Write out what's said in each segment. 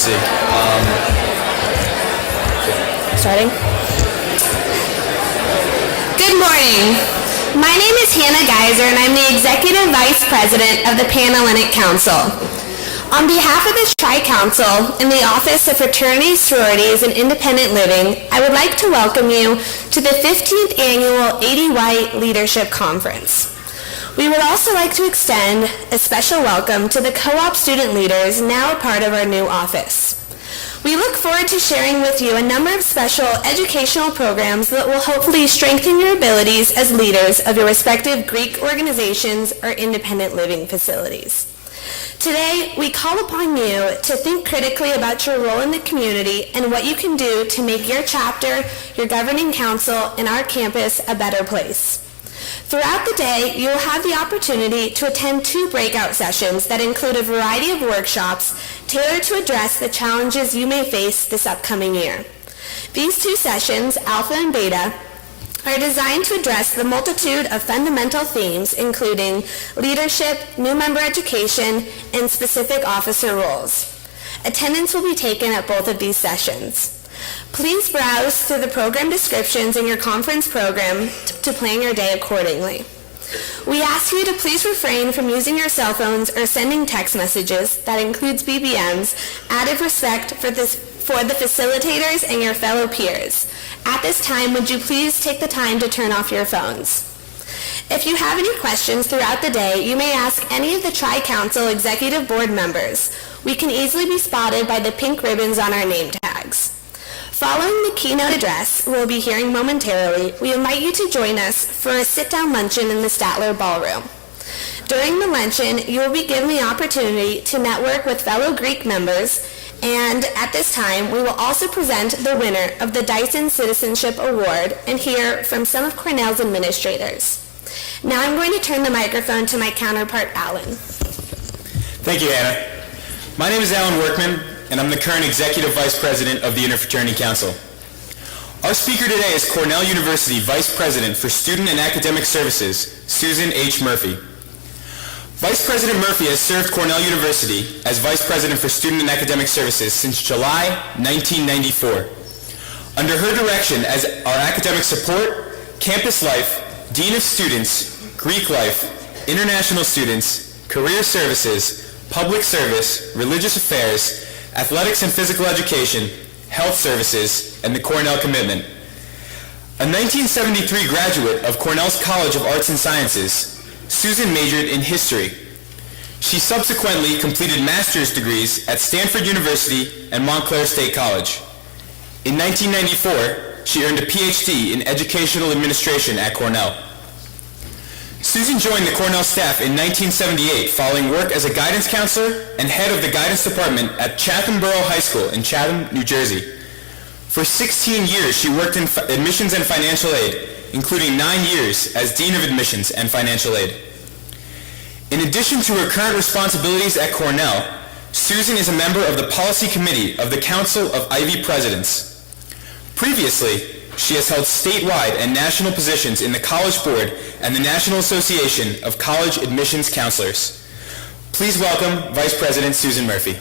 see. Starting. Good morning. My name is Hannah Geiser, and I'm the Executive Vice President of the Panhellenic Council. On behalf of the Tri-Council in the Office of Fraternity, Sororities, and Independent Living, I would like to welcome you to the 15th Annual 80 White Leadership Conference. We would also like to extend a special welcome to the co-op student leaders now a part of our new office. We look forward to sharing with you a number of special educational programs that will hopefully strengthen your abilities as leaders of your respective Greek organizations or independent living facilities. Today, we call upon you to think critically about your role in the community and what you can do to make your chapter, your governing council, and our campus a better place. Throughout the day, you will have the opportunity to attend 2 breakout sessions that include a variety of workshops tailored to address the challenges you may face this upcoming year. These 2 sessions, Alpha and Beta, are designed to address the multitude of fundamental themes, including leadership, new member education, and specific officer roles. Attendance will be taken at both of these sessions. Please browse through the program descriptions in your conference program to plan your day accordingly. We ask you to please refrain from using your cell phones or sending text messages, that includes BBMs, out of respect for the facilitators and your fellow peers. At this time, would you please take the time to turn off your phones? If you have any questions throughout the day, you may ask any of the Tri-Council Executive Board members. We can easily be spotted by the pink ribbons on our name tags. Following the keynote address we'll be hearing momentarily, we invite you to join us for a sit-down luncheon in the Statler Ballroom. During the luncheon, you will be given the opportunity to network with fellow Greek members, and at this time, we will also present the winner of the Dyson Citizenship Award and hear from some of Cornell's administrators. Now I'm going to turn the microphone to my counterpart, Alan. Thank you, Hannah. My name is Alan Workman, and I'm the current Executive Vice President of the Interfraternity Council. Our speaker today is Cornell University Vice President for Student and Academic Services, Susan H. Murphy. Vice President Murphy has served Cornell University as Vice President for Student and Academic Services since July 1994. Under her direction as our academic support, campus life, Dean of Students, Greek life, international students, career services, public service, religious affairs, athletics and physical education, health services, and the Cornell Commitment. A 1973 graduate of Cornell's College of Arts and Sciences, Susan majored in history. She subsequently completed master's degrees at Stanford University and Montclair State College. In 1994, she earned a PhD in educational administration at Cornell. Susan joined the Cornell staff in 1978 following work as a guidance counselor and head of the guidance department at Chatham Borough High School in Chatham, New Jersey. For 16 years, she worked in admissions and financial aid, including 9 years as Dean of Admissions and Financial Aid. In addition to her current responsibilities at Cornell, Susan is a member of the Policy Committee of the Council of Ivy Presidents. Previously, she has held statewide and national positions in the College Board and the National Association of College Admissions Counselors. Please welcome Vice President Susan Murphy.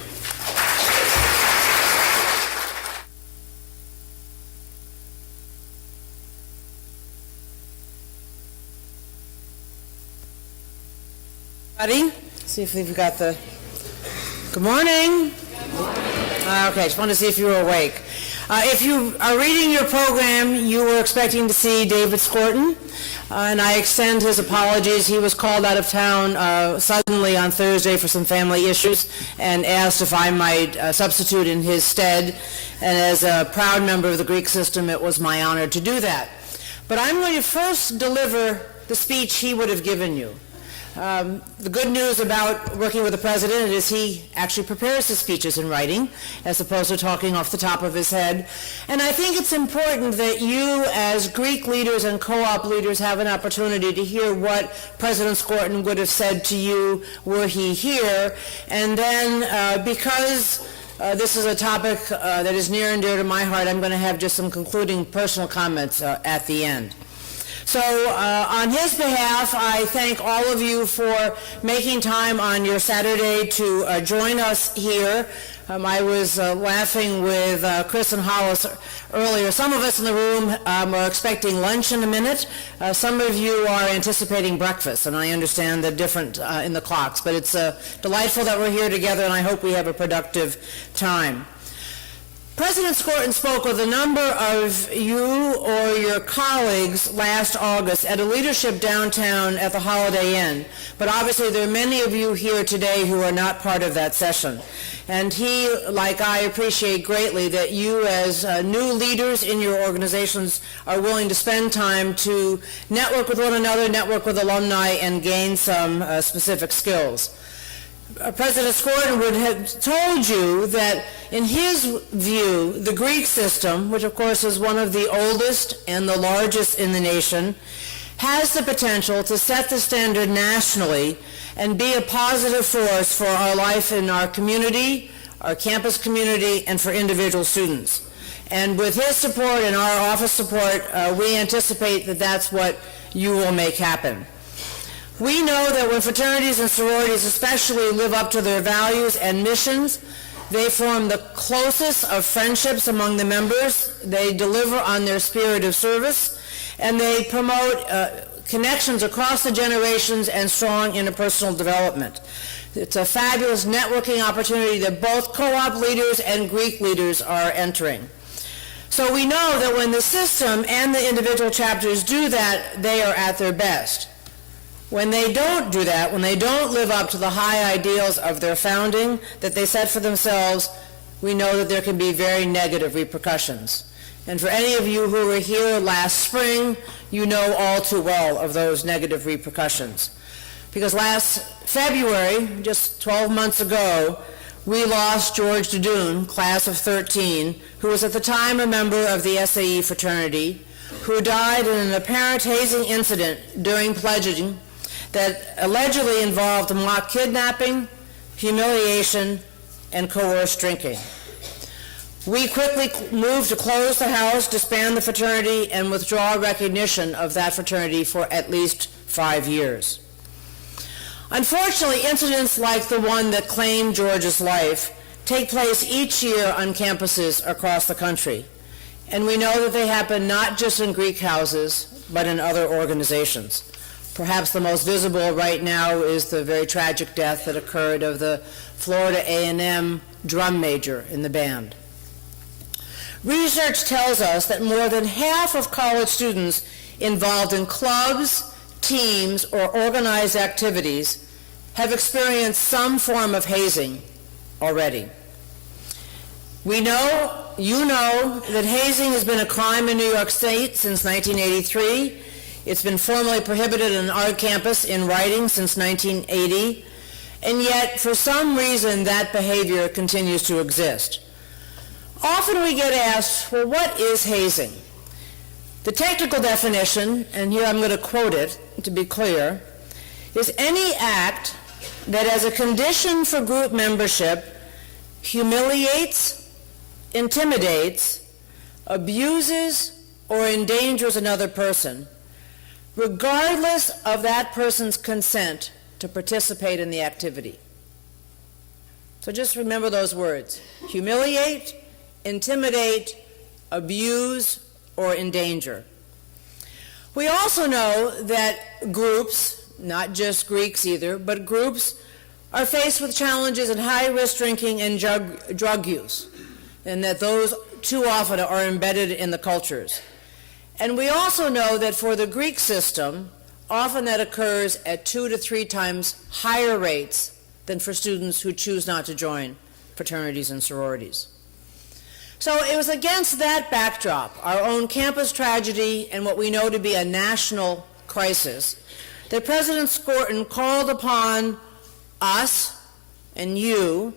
See if we've got the... Good morning. Okay, just wanted to see if you were awake. If you are reading your program, you were expecting to see David Scorton, and I extend his apologies. He was called out of town suddenly on Thursday for some family issues and asked if I might substitute in his stead. And as a proud member of the Greek system, it was my honor to do that. But I'm going to first deliver the speech he would have given you. The good news about working with the president is he actually prepares his speeches in writing as opposed to talking off the top of his head. And I think it's important that you as Greek leaders and co-op leaders have an opportunity to hear what President Scorton would have said to you were he here. And then because this is a topic that is near and dear to my heart, I'm going to have just some concluding personal comments at the end. So on his behalf, I thank all of you for making time on your Saturday to join us here. I was laughing with Chris and Hollis earlier. Some of us in the room are expecting lunch in a minute. Some of you are anticipating breakfast, and I understand the difference in the clocks. But it's delightful that we're here together, and I hope we have a productive time. President Skorton spoke with a number of you or your colleagues last August at a leadership downtown at the Holiday Inn. But obviously there are many of you here today who are not part of that session. And he, like I, appreciate greatly that you as new leaders in your organizations are willing to spend time to network with one another, network with alumni, and gain some specific skills. President Skorton would have told you that in his view, the Greek system, which of course is one of the oldest and the largest in the nation, has the potential to set the standard nationally and be a positive force for our life in our community, our campus community, and for individual students. And with his support and our office support, we anticipate that that's what you will make happen. We know that when fraternities and sororities especially live up to their values and missions, they form the closest of friendships among the members, they deliver on their spirit of service, and they promote connections across the generations and strong interpersonal development. It's a fabulous networking opportunity that both co-op leaders and Greek leaders are entering. So we know that when the system and the individual chapters do that, they are at their best. When they don't do that, when they don't live up to the high ideals of their founding that they set for themselves, we know that there can be very negative repercussions. And for any of you who were here last spring, you know all too well of those negative repercussions. Because last February, just 12 months ago, we lost George Dadoun, class of 13, who was at the time a member of the SAE fraternity, who died in an apparent hazing incident during pledging that allegedly involved mock kidnapping, humiliation, and coerced drinking. We quickly moved to close the house, disband the fraternity, and withdraw recognition of that fraternity for at least 5 years. Unfortunately, incidents like the one that claimed George's life take place each year on campuses across the country. And we know that they happen not just in Greek houses, but in other organizations. Perhaps the most visible right now is the very tragic death that occurred of the Florida A&M drum major in the band. Research tells us that more than half of college students involved in clubs, teams, or organized activities have experienced some form of hazing already. We know, you know, that hazing has been a crime in New York State since 1983. It's been formally prohibited on our campus in writing since 1980, and yet for some reason that behavior continues to exist. Often we get asked, well, what is hazing? The technical definition, and here I'm going to quote it to be clear, is any act that as a condition for group membership humiliates, intimidates, abuses, or endangers another person, regardless of that person's consent to participate in the activity. So just remember those words: humiliate, intimidate, abuse, or endanger. We also know that groups, not just Greeks either, but groups are faced with challenges in high-risk drinking and drug use, and that those too often are embedded in the cultures. And we also know that for the Greek system, often that occurs at 2 to 3 times higher rates than for students who choose not to join fraternities and sororities. So it was against that backdrop, our own campus tragedy and what we know to be a national crisis, that President Skorton called upon us and you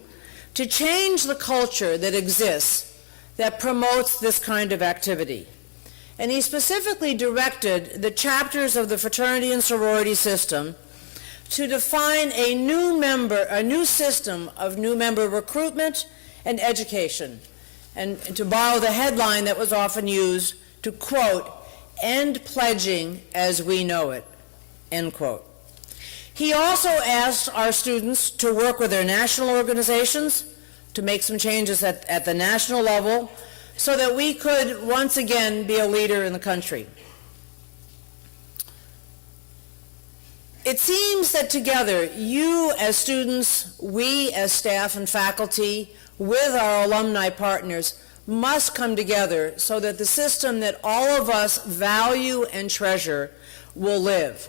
to change the culture that exists that promotes this kind of activity. And he specifically directed the chapters of the fraternity and sorority system to define a new system of new member recruitment and education, and to borrow the headline that was often used, to quote, "end pledging as we know it," end quote. He also asked our students to work with their national organizations, to make some changes at the national level so that we could once again be a leader in the country. It seems that together, you as students, we as staff and faculty, with our alumni partners, must come together so that the system that all of us value and treasure will live.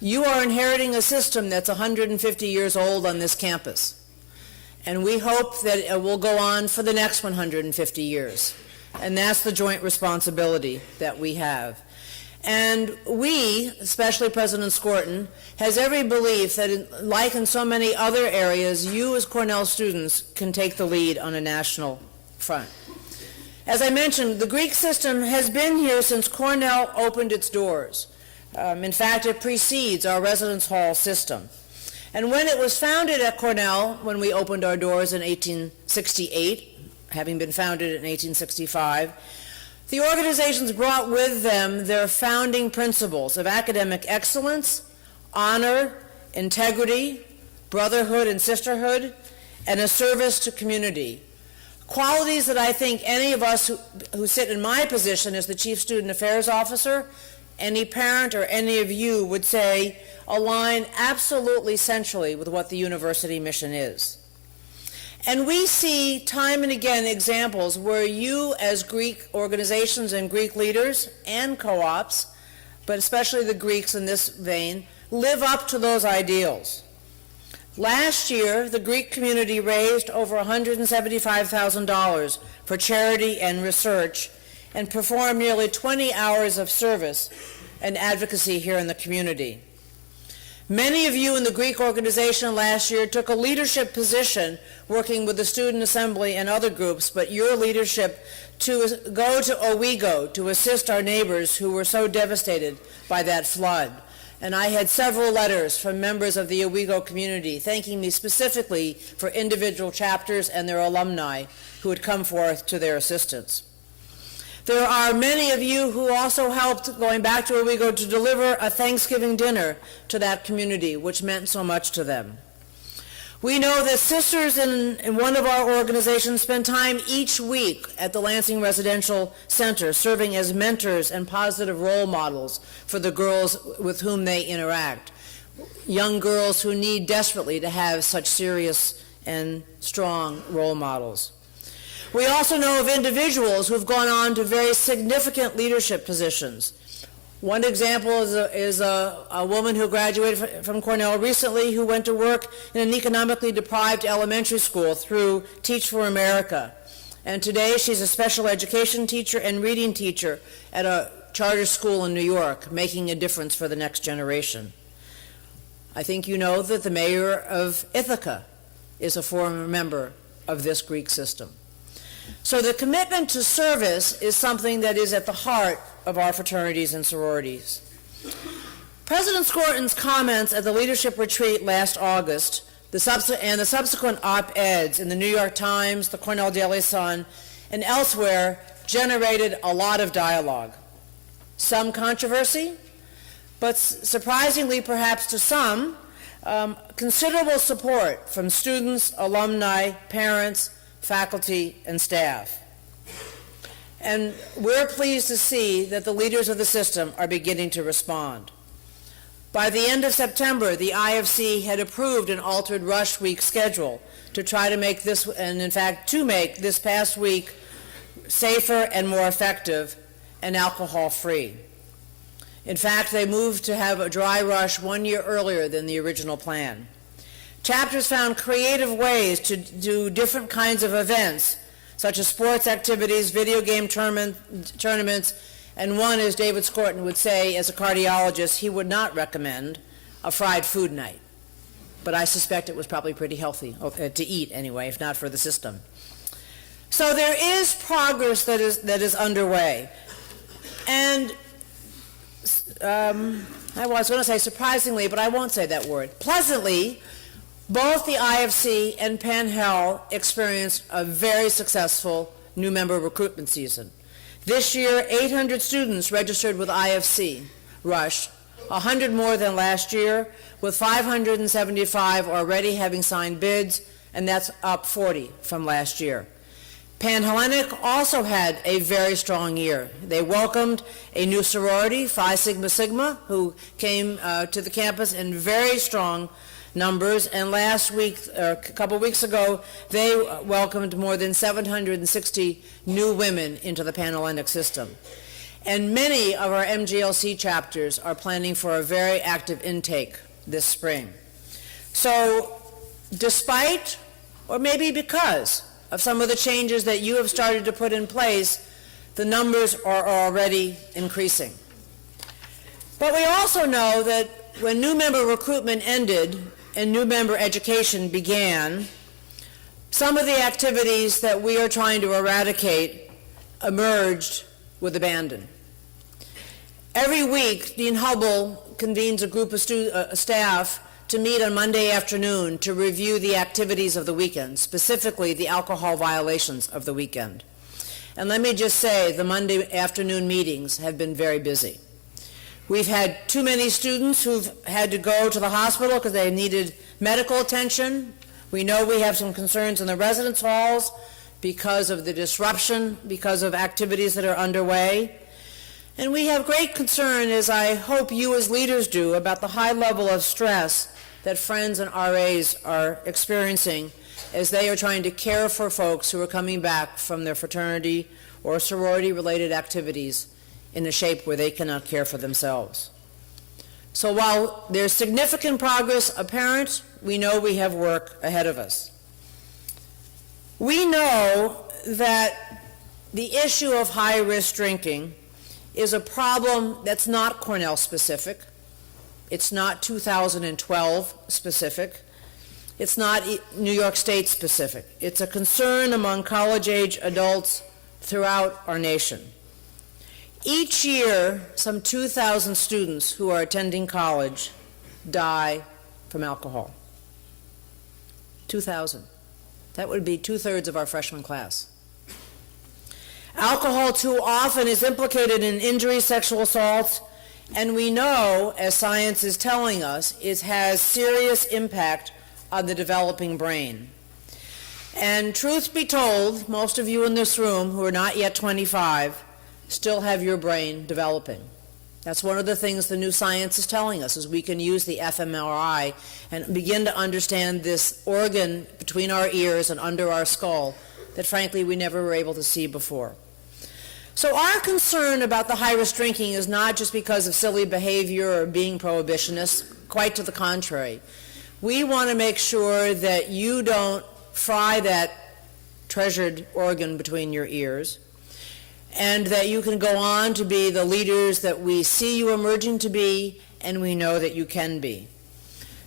You are inheriting a system that's 150 years old on this campus, and we hope that it will go on for the next 150 years, and that's the joint responsibility that we have. And we, especially President Skorton, has every belief that like in so many other areas, you as Cornell students can take the lead on a national front. As I mentioned, the Greek system has been here since Cornell opened its doors. In fact, it precedes our residence hall system. And when it was founded at Cornell, when we opened our doors in 1868, having been founded in 1865, the organizations brought with them their founding principles of academic excellence, honor, integrity, brotherhood and sisterhood, and a service to community. Qualities that I think any of us who sit in my position as the Chief Student Affairs Officer, any parent or any of you would say align absolutely centrally with what the university mission is. And we see time and again examples where you as Greek organizations and Greek leaders and co-ops, but especially the Greeks in this vein, live up to those ideals. Last year, the Greek community raised over $175,000 for charity and research and performed nearly 20 hours of service and advocacy here in the community. Many of you in the Greek organization last year took a leadership position working with the Student Assembly and other groups, but your leadership to go to Owego to assist our neighbors who were so devastated by that flood. And I had several letters from members of the Owego community thanking me specifically for individual chapters and their alumni who had come forth to their assistance. There are many of you who also helped, going back to Owego, to deliver a Thanksgiving dinner to that community, which meant so much to them. We know that sisters in one of our organizations spend time each week at the Lansing Residential Center serving as mentors and positive role models for the girls with whom they interact, young girls who need desperately to have such serious and strong role models. We also know of individuals who've gone on to very significant leadership positions. One example is a woman who graduated from Cornell recently who went to work in an economically deprived elementary school through Teach for America. And today she's a special education teacher and reading teacher at a charter school in New York, making a difference for the next generation. I think you know that the mayor of Ithaca is a former member of this Greek system. So the commitment to service is something that is at the heart of our fraternities and sororities. President Skorton's comments at the leadership retreat last August and the subsequent op-eds in the New York Times, the Cornell Daily Sun, and elsewhere generated a lot of dialogue. Some controversy, but surprisingly perhaps to some, considerable support from students, alumni, parents, faculty, and staff. And we're pleased to see that the leaders of the system are beginning to respond. By the end of September, the IFC had approved an altered rush week schedule to try to make this, and in fact to make this past week safer and more effective and alcohol-free. In fact, they moved to have a dry rush 1 year earlier than the original plan. Chapters found creative ways to do different kinds of events, such as sports activities, video game tournaments, and one, as David Skorton would say, as a cardiologist, he would not recommend a fried food night. But I suspect it was probably pretty healthy to eat anyway, if not for the system. So there is progress that is underway. And I was going to say surprisingly, but I won't say that word. Pleasantly, both the IFC and Penn Hell experienced a very successful new member recruitment season. This year, 800 students registered with IFC Rush, 100 more than last year, with 575 already having signed bids and that's up 40 from last year. Pan-Hellenic also had a very strong year. They welcomed a new sorority, Phi Sigma Sigma, who came to the campus in very strong numbers, and last week, or a couple weeks ago, they welcomed more than 760 new women into the Pan-Hellenic system. And many of our MGLC chapters are planning for a very active intake this spring. So, despite, or maybe because, of some of the changes that you have started to put in place, the numbers are already increasing. But we also know that when new member recruitment ended and new member education began, some of the activities that we are trying to eradicate emerged with abandon. Every week, Dean Hubble convenes a group of staff to meet on Monday afternoon to review the activities of the weekend, specifically the alcohol violations of the weekend. And let me just say, the Monday afternoon meetings have been very busy. We've had too many students who've had to go to the hospital because they needed medical attention. We know we have some concerns in the residence halls because of the disruption, because of activities that are underway. And we have great concern, as I hope you as leaders do, about the high level of stress that friends and RAs are experiencing as they are trying to care for folks who are coming back from their fraternity or sorority-related activities in a shape where they cannot care for themselves. So while there's significant progress apparent, we know we have work ahead of us. We know that the issue of high-risk drinking is a problem that's not Cornell specific. It's not 2012 specific. It's not New York State specific. It's a concern among college-age adults throughout our nation. Each year, some 2,000 students who are attending college die from alcohol. 2,000. That would be 2/3 of our freshman class. Alcohol too often is implicated in injuries, sexual assaults, and we know, as science is telling us, it has serious impact on the developing brain. And truth be told, most of you in this room who are not yet 25 still have your brain developing. That's one of the things the new science is telling us, is we can use the fMRI and begin to understand this organ between our ears and under our skull that frankly we never were able to see before. So our concern about the high-risk drinking is not just because of silly behavior or being prohibitionists, quite to the contrary. We want to make sure that you don't fry that treasured organ between your ears, and that you can go on to be the leaders that we see you emerging to be, and we know that you can be.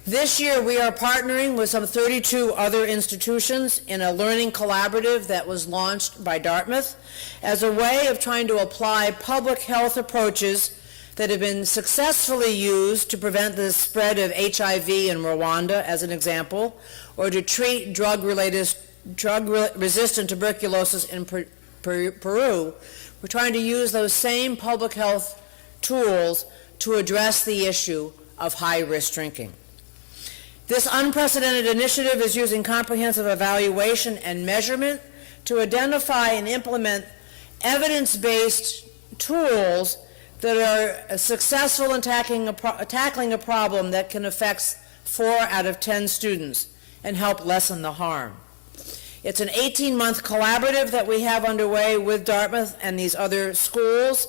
This year, we are partnering with some 32 other institutions in a learning collaborative that was launched by Dartmouth as a way of trying to apply public health approaches that have been successfully used to prevent the spread of HIV in Rwanda, as an example, or to treat drug-resistant tuberculosis in Peru. We're trying to use those same public health tools to address the issue of high-risk drinking. This unprecedented initiative is using comprehensive evaluation and measurement to identify and implement evidence-based tools that are successful in tackling a problem that can affect 4 out of 10 students and help lessen the harm. It's an 18-month collaborative that we have underway with Dartmouth and these other schools,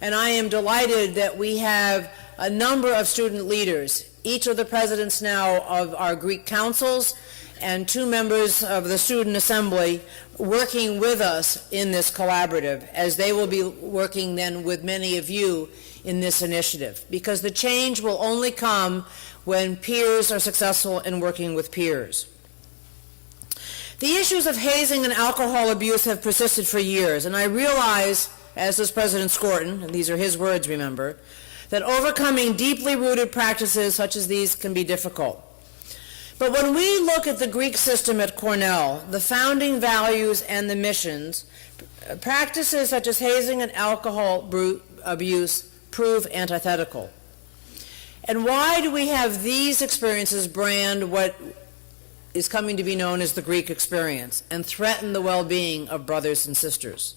and I am delighted that we have a number of student leaders, each of the presidents now of our Greek councils and 2 members of the student assembly working with us in this collaborative, as they will be working then with many of you in this initiative, because the change will only come when peers are successful in working with peers. The issues of hazing and alcohol abuse have persisted for years, and I realize, as does President Skorton, and these are his words, remember, that overcoming deeply rooted practices such as these can be difficult. But when we look at the Greek system at Cornell, the founding values and the missions, practices such as hazing and alcohol abuse prove antithetical. And why do we have these experiences brand what is coming to be known as the Greek experience and threaten the well-being of brothers and sisters.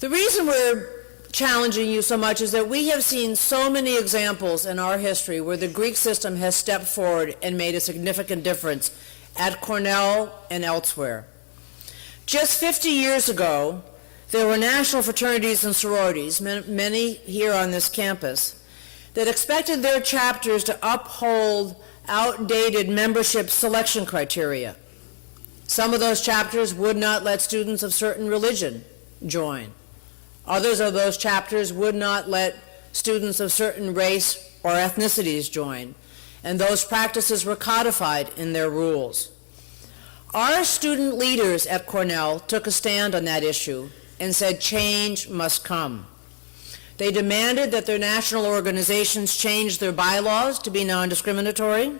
The reason we're challenging you so much is that we have seen so many examples in our history where the Greek system has stepped forward and made a significant difference at Cornell and elsewhere. Just 50 years ago, there were national fraternities and sororities, many here on this campus, that expected their chapters to uphold outdated membership selection criteria. Some of those chapters would not let students of certain religion join. Others of those chapters would not let students of certain race or ethnicities join, and those practices were codified in their rules. Our student leaders at Cornell took a stand on that issue and said change must come. They demanded that their national organizations change their bylaws to be non-discriminatory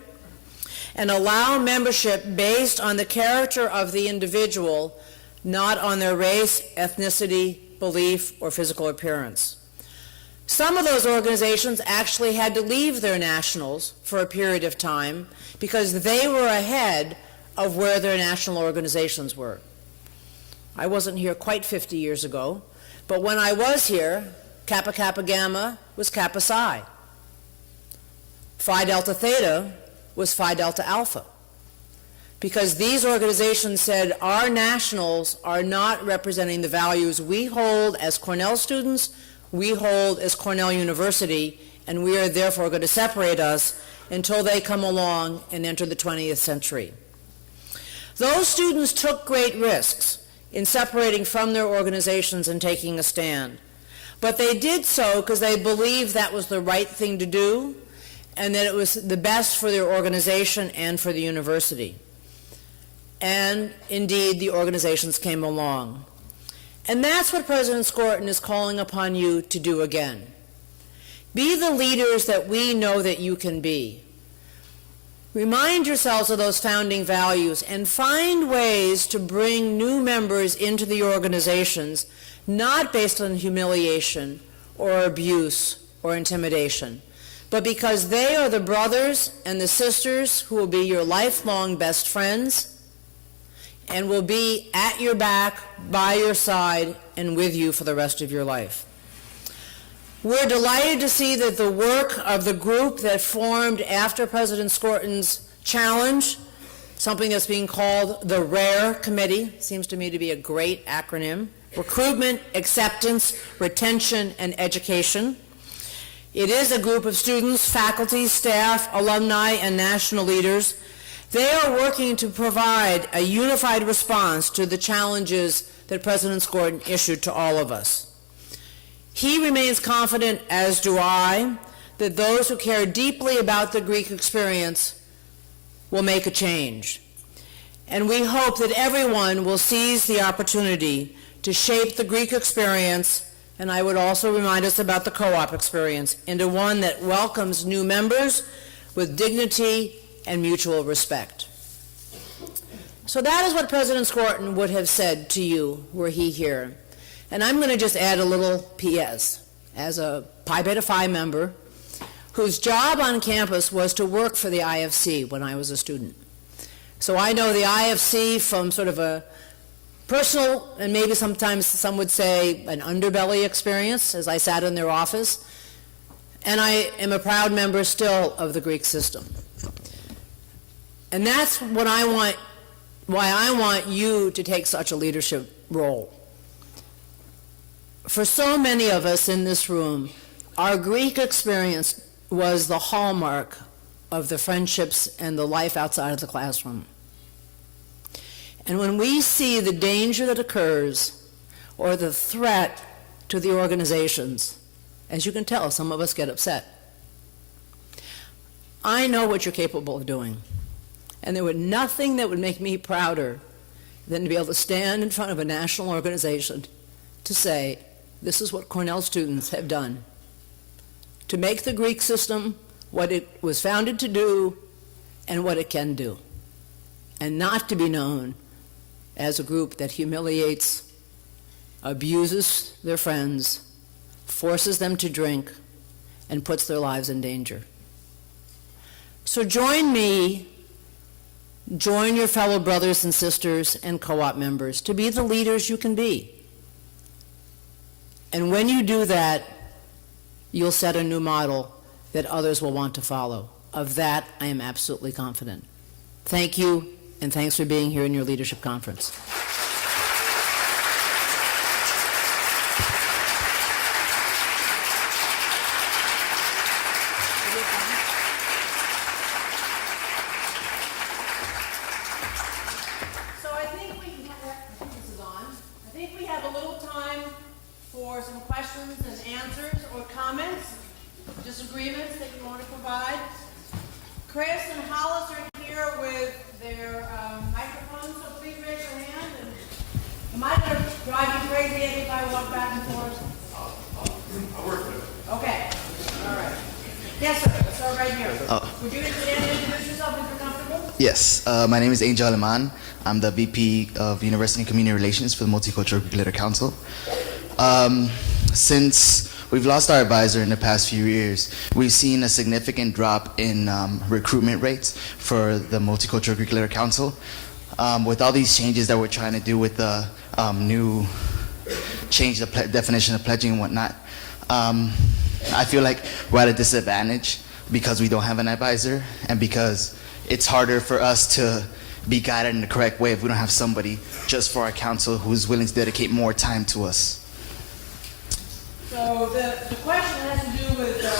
and allow membership based on the character of the individual, not on their race, ethnicity, belief, or physical appearance. Some of those organizations actually had to leave their nationals for a period of time because they were ahead of where their national organizations were. I wasn't here quite 50 years ago, but when I was here, Kappa Kappa Gamma was Kappa Psi. Phi Delta Theta was Phi Delta Alpha. Because these organizations said our nationals are not representing the values we hold as Cornell students, we hold as Cornell University, and we are therefore going to separate us until they come along and enter the 20th century. Those students took great risks in separating from their organizations and taking a stand. But they did so because they believed that was the right thing to do and that it was the best for their organization and for the university. And indeed, the organizations came along. And that's what President Skorton is calling upon you to do again. Be the leaders that we know that you can be. Remind yourselves of those founding values and find ways to bring new members into the organizations, not based on humiliation or abuse or intimidation, but because they are the brothers and the sisters who will be your lifelong best friends and will be at your back, by your side, and with you for the rest of your life. We're delighted to see that the work of the group that formed after President Skorton's challenge, something that's being called the RARE Committee, seems to me to be a great acronym, Recruitment, Acceptance, Retention, and Education. It is a group of students, faculty, staff, alumni, and national leaders. They are working to provide a unified response to the challenges that President Skorton issued to all of us. He remains confident, as do I, that those who care deeply about the Greek experience will make a change. And we hope that everyone will seize the opportunity to shape the Greek experience, and I would also remind us about the co-op experience, into one that welcomes new members with dignity and mutual respect. So that is what President Skorton would have said to you were he here. And I'm going to just add a little PS. As a Pi Beta Phi member whose job on campus was to work for the IFC when I was a student. So I know the IFC from sort of a personal, and maybe sometimes some would say an underbelly experience as I sat in their office. And I am a proud member still of the Greek system. And that's what why I want you to take such a leadership role. For so many of us in this room, our Greek experience was the hallmark of the friendships and the life outside of the classroom. And when we see the danger that occurs or the threat to the organizations, as you can tell, some of us get upset. I know what you're capable of doing. And there would nothing that would make me prouder than to be able to stand in front of a national organization to say, this is what Cornell students have done to make the Greek system what it was founded to do and what it can do, and not to be known as a group that humiliates, abuses their friends, forces them to drink, and puts their lives in danger. So join me Join your fellow brothers and sisters and co-op members to be the leaders you can be. And when you do that, you'll set a new model that others will want to follow. Of that, I am absolutely confident. Thank you, and thanks for being here in your leadership conference. So I think this is on. I think we have a little time for some questions and answers or comments, disagreements that you want to provide. Chris and Hollis are here with their microphones, so please raise your hand. And am I going to drive you crazy if I walk back and forth? I'll work with it. Okay. All right. Yes, sir. Let's start right here. Would you introduce yourself if you're comfortable? Yes, my name is Angel Aleman. I'm the VP of University and Community Relations for the Multicultural Greek Leader Council. Since we've lost our advisor in the past few years, we've seen a significant drop in recruitment rates for the Multicultural Greek Leader Council. With all these changes that we're trying to do with the new change the definition of pledging and whatnot, I feel like we're at a disadvantage because we don't have an advisor and because it's harder for us to be guided in the correct way if we don't have somebody just for our council who's willing to dedicate more time to us. So the question has to do with the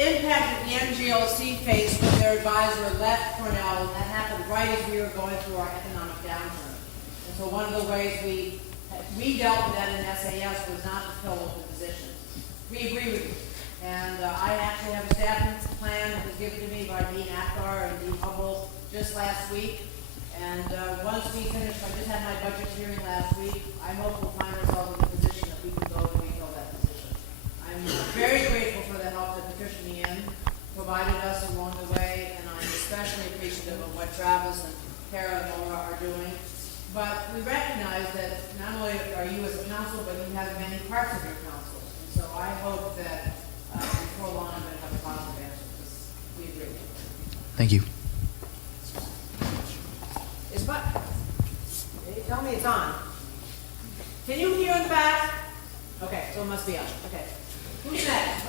impact that the MGLC faced when their advisor left Cornell, and that happened right as we were going through our economic downturn. And so one of the ways we dealt with that in SAS was not to fill open positions. We agree with you. And I actually have a staffing plan that was given to me by Dean Apgar and Dean Hubble just last week. And once we finish, I just had my budget hearing last week, I hope we'll find ourselves in a position that we can go to refill that position. I'm very grateful for the help that Patricia and Ian provided us along the way, and I'm especially appreciative of what Travis and Tara and Laura are doing. But we recognize that not only are you as a council, but you have many parts of your council. And so I hope that before long I'm going to have a positive answer, because we agree. Thank you. It's what? They tell me it's on. Can you hear in the back? Okay, so it must be on. Okay. Who's next?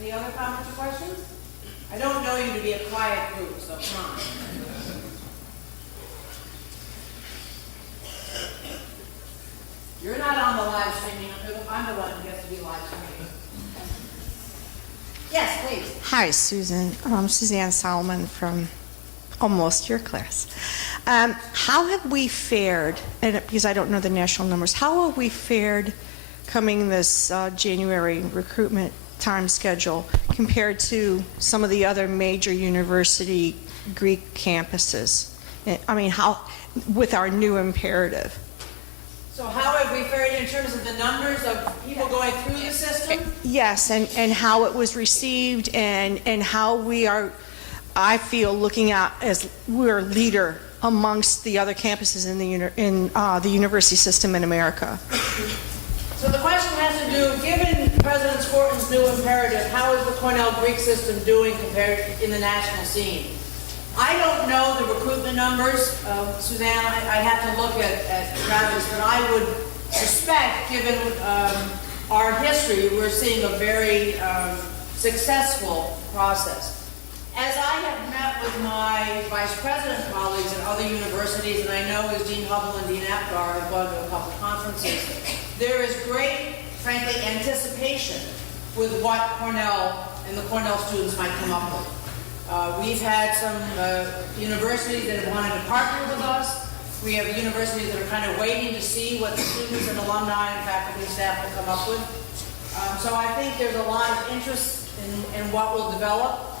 Any other comments or questions? I don't know you to be a quiet group, so come on. You're not on the live streaming. I'm the one who gets to be live streaming. Yes, please. Hi, Susan. Suzanne Solomon from almost your class. How have we fared, and because I don't know the national numbers, how have we fared coming this January recruitment time schedule compared to some of the other major university Greek campuses? I mean, how, with our new imperative? So how have we fared in terms of the numbers of people going through the system? Yes, and how it was received, and how we are, I feel, looking at as we're a leader amongst the other campuses in the university system in America. So the question has to do, given President Skorton's new imperative, how is the Cornell Greek system doing compared in the national scene? I don't know the recruitment numbers, Suzanne. I'd have to look at Travis, but I would suspect, given our history, we're seeing a very successful process. As I have met with my vice president colleagues at other universities, and I know as Dean Hubble and Dean Apgar have gone to a couple of conferences, there is great, frankly, anticipation with what Cornell and the Cornell students might come up with. We've had some universities that have wanted to partner with us. We have universities that are kind of waiting to see what the students and alumni and faculty and staff will come up with. So I think there's a lot of interest in what will develop.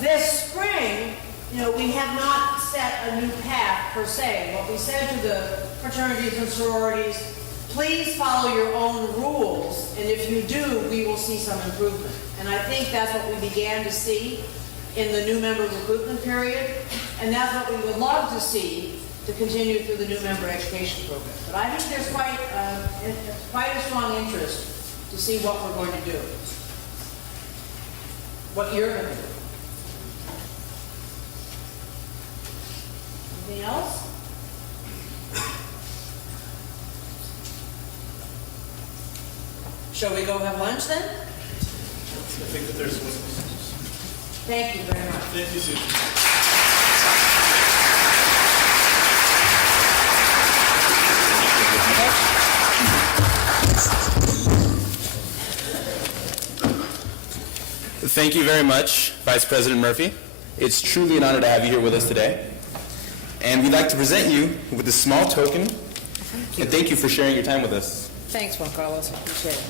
This spring, we have not set a new path per se. What we said to the fraternities and sororities, please follow your own rules, and if you do, we will see some improvement. And I think that's what we began to see in the new member recruitment period, and that's what we would love to see to continue through the new member education program. But I think there's quite a strong interest to see what we're going to do, what you're going to do. Anything else? Shall we go have lunch then? I think that there's one. Thank you very much. Thank you, Susan. Thank you very much, Vice President Murphy. It's truly an honor to have you here with us today. And we'd like to present you with a small token, and thank you for sharing your time with us. Thanks, Juan Carlos. I appreciate it.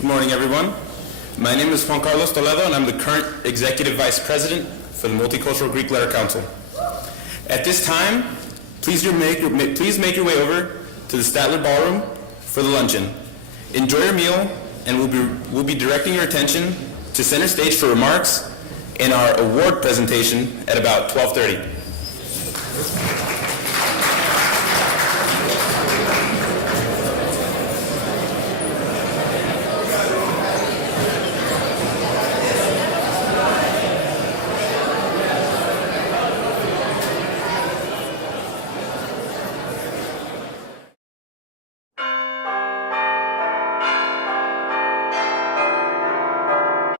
Good morning, everyone. My name is Juan Carlos Toledo, and I'm the current Executive Vice President for the Multicultural Greek Letter Council. At this time, please make your way over to the Statler Ballroom for the luncheon. Enjoy your meal, and we'll be directing your attention to center stage for remarks and our award presentation at about 12:30.